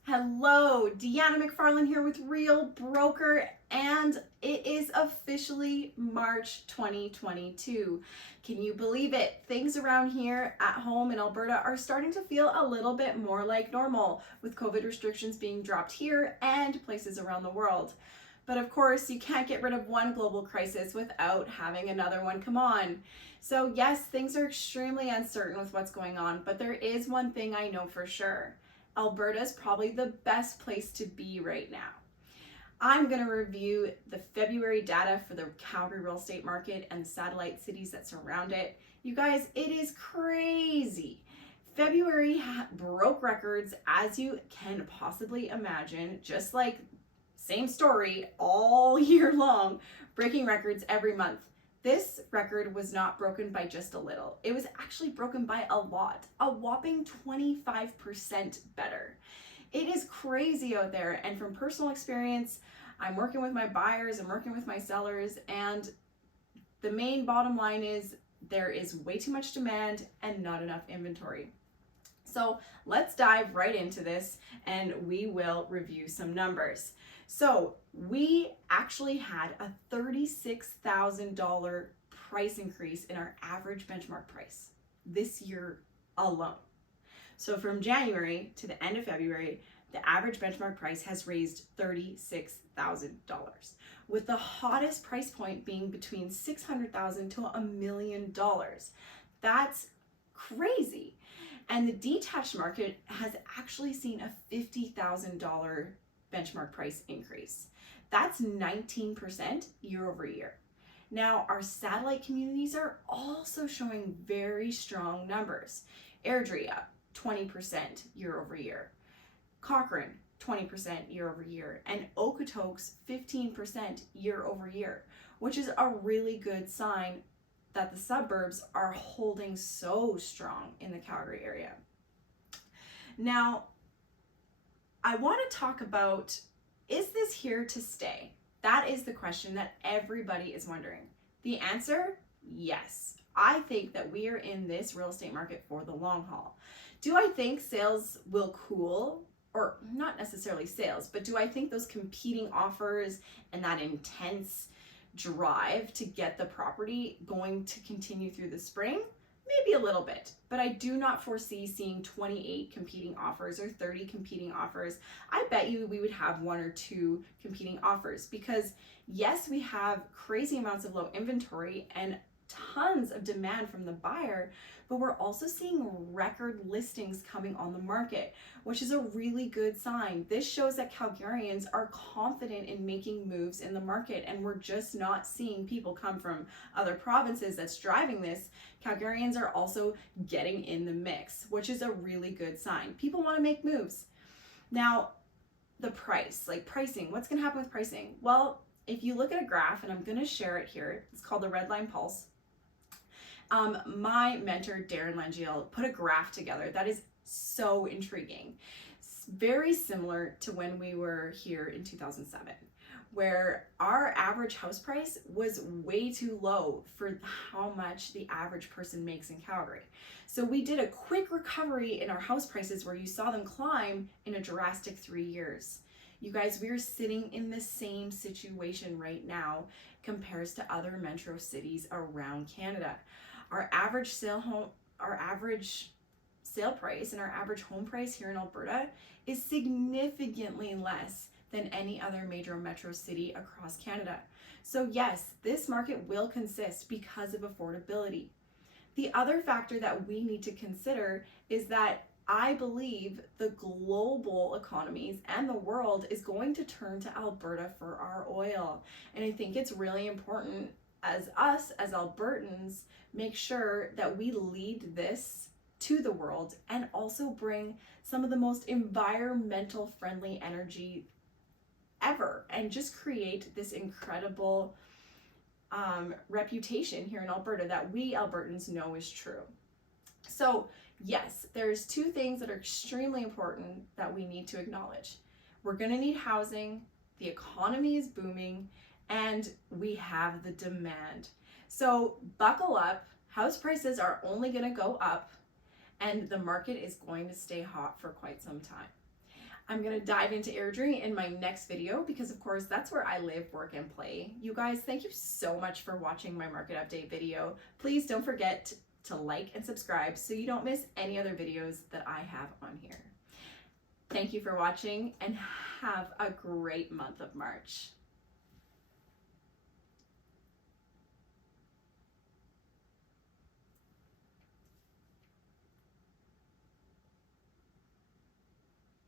Hello, Deanna Mcfarlane here with Real Broker, and it is officially March 2022. Can you believe it? Things around here at home in Alberta are starting to feel a little bit more like normal, with COVID restrictions being dropped here and places around the world. But of course, you can't get rid of one global crisis without having another one come on. So yes, things are extremely uncertain with what's going on, but there is one thing I know for sure. Alberta is probably the best place to be right now. I'm going to review the February data for the Calgary real estate market and the satellite cities that surround it. You guys, it is crazy. February broke records as you can possibly imagine, just like same story all year long, breaking records every month. This record was not broken by just a little. It was actually broken by a lot, a whopping 25% better. It is crazy out there, and from personal experience, I'm working with my buyers, I'm working with my sellers, and the main bottom line is there is way too much demand and not enough inventory. So let's dive right into this and we will review some numbers. So we actually had a $36,000 price increase in our average benchmark price this year alone. So from January to the end of February, the average benchmark price has raised $36,000, with the hottest price point being between $600,000 to $1 million. That's crazy. And the detached market has actually seen a $50,000 benchmark price increase. That's 19% year over year. Now, our satellite communities are also showing very strong numbers. Airdrie up 20% year over year. Cochrane 20% year over year. And Okotoks 15% year over year, which is a really good sign that the suburbs are holding so strong in the Calgary area. Now, I want to talk about, is this here to stay? That is the question that everybody is wondering. The answer, yes. I think that we are in this real estate market for the long haul. Do I think sales will cool? Or not necessarily sales, but do I think those competing offers and that intense drive to get the property going to continue through the spring? Maybe a little bit, but I do not foresee seeing 28 competing offers or 30 competing offers. I bet you we would have one or two competing offers because yes, we have crazy amounts of low inventory and tons of demand from the buyer, but we're also seeing record listings coming on the market, which is a really good sign. This shows that Calgarians are confident in making moves in the market, and we're just not seeing people come from other provinces that's driving this. Calgarians are also getting in the mix, which is a really good sign. People want to make moves. Now, the price, like pricing, what's going to happen with pricing? Well, if you look at a graph, and I'm going to share it here, it's called the Red Line Pulse. My mentor, Darren Langiel, put a graph together that is so intriguing. It's very similar to when we were here in 2007, where our average house price was way too low for how much the average person makes in Calgary. So we did a quick recovery in our house prices where you saw them climb in a drastic 3 years. You guys, we're sitting in the same situation right now compared to other metro cities around Canada. Our average sale price and our average home price here in Alberta is significantly less than any other major metro city across Canada. So yes, this market will consist because of affordability. The other factor that we need to consider is that I believe the global economies and the world is going to turn to Alberta for our oil. And I think it's really important as us, as Albertans, make sure that we lead this to the world and also bring some of the most environmental friendly energy ever and just create this incredible reputation here in Alberta that we Albertans know is true. So yes, there's two things that are extremely important that we need to acknowledge. We're going to need housing, the economy is booming, and we have the demand. So buckle up, house prices are only going to go up, and the market is going to stay hot for quite some time. I'm going to dive into Airdrie in my next video because, of course, that's where I live, work, and play. You guys, thank you so much for watching my market update video. Please don't forget to like and subscribe so you don't miss any other videos that I have on here. Thank you for watching and have a great month of March.